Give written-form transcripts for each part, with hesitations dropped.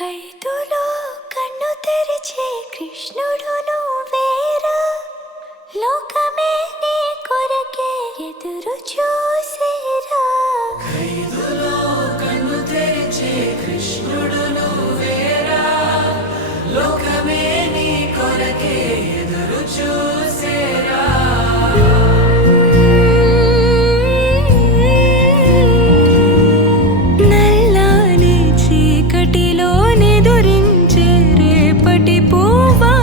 ఖైదులో కన్ను తెరిచే కృష్ణుడు నువ్వేరా, లోకమే నీ కొరకే ఎదురు చూసేరా. ఖైదులో కన్ను తెరిచే కృష్ణుడు నువ్వేరా, లోకమే నీ కొరకే ఎదురు చూసేరా. నల్లాని చీకటిలో నిదురించే రేపటి పువ్వా,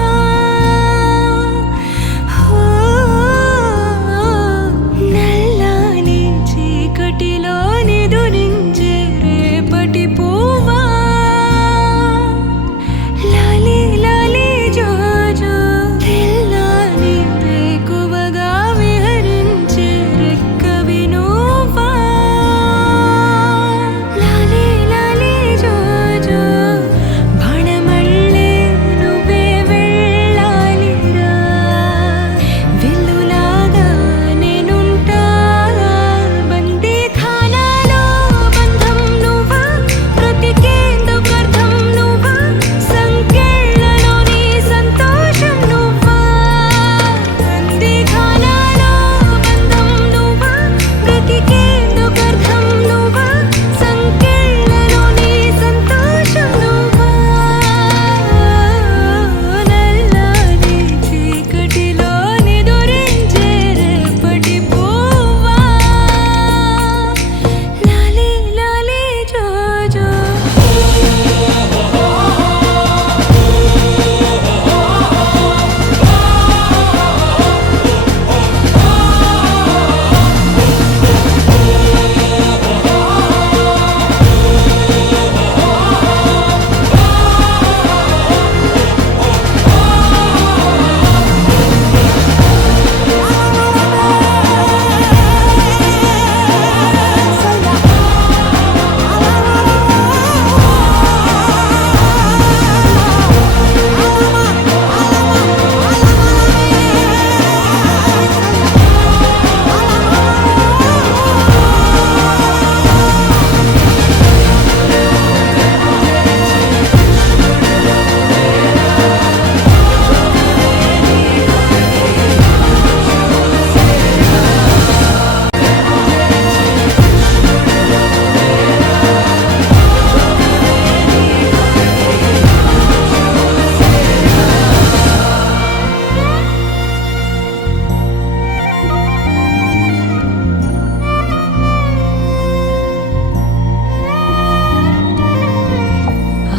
నల్లాని చీకటిలో నిదురించే రేపటి పువ్వా, లాలి లాలి జోజో తెల్లాని వేకువగా విహరించే రెక్కవి నువ్వా. లాలి లాలి జోజో బాణమళ్ళే నువ్వే వెళ్ళాలిరా, విల్లులాగా నేనుంటా బందీఖానాలో. బంధం నువ్వా, బ్రతికేందుకర్థం నువ్వా, సంకెళ్ళలోని సంతోషం నువ్వా. బందీఖానాలో బంధం నువ్వా, బ్రతికేందుకర్థం నువ్వా, సంకెళ్ళలోని సంతోషం నువ్వా. నల్లాని చీకటిలో నిదురించే రేపటి పువ్వా, లాలి లాలి జోజో.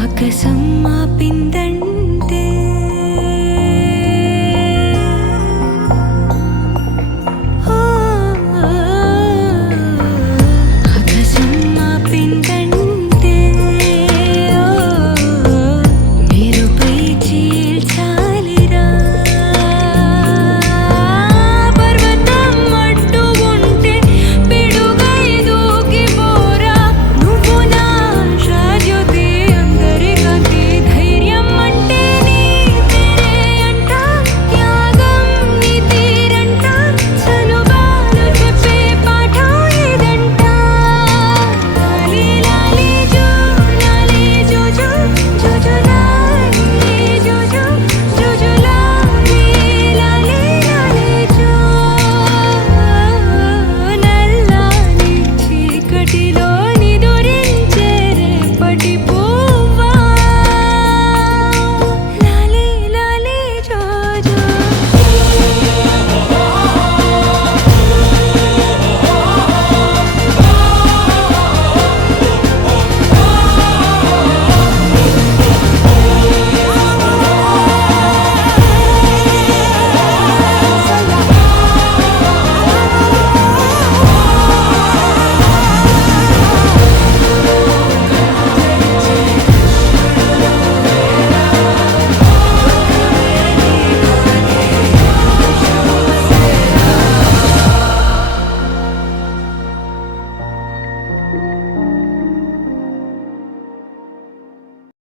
ఆకాశం ఆపిందండి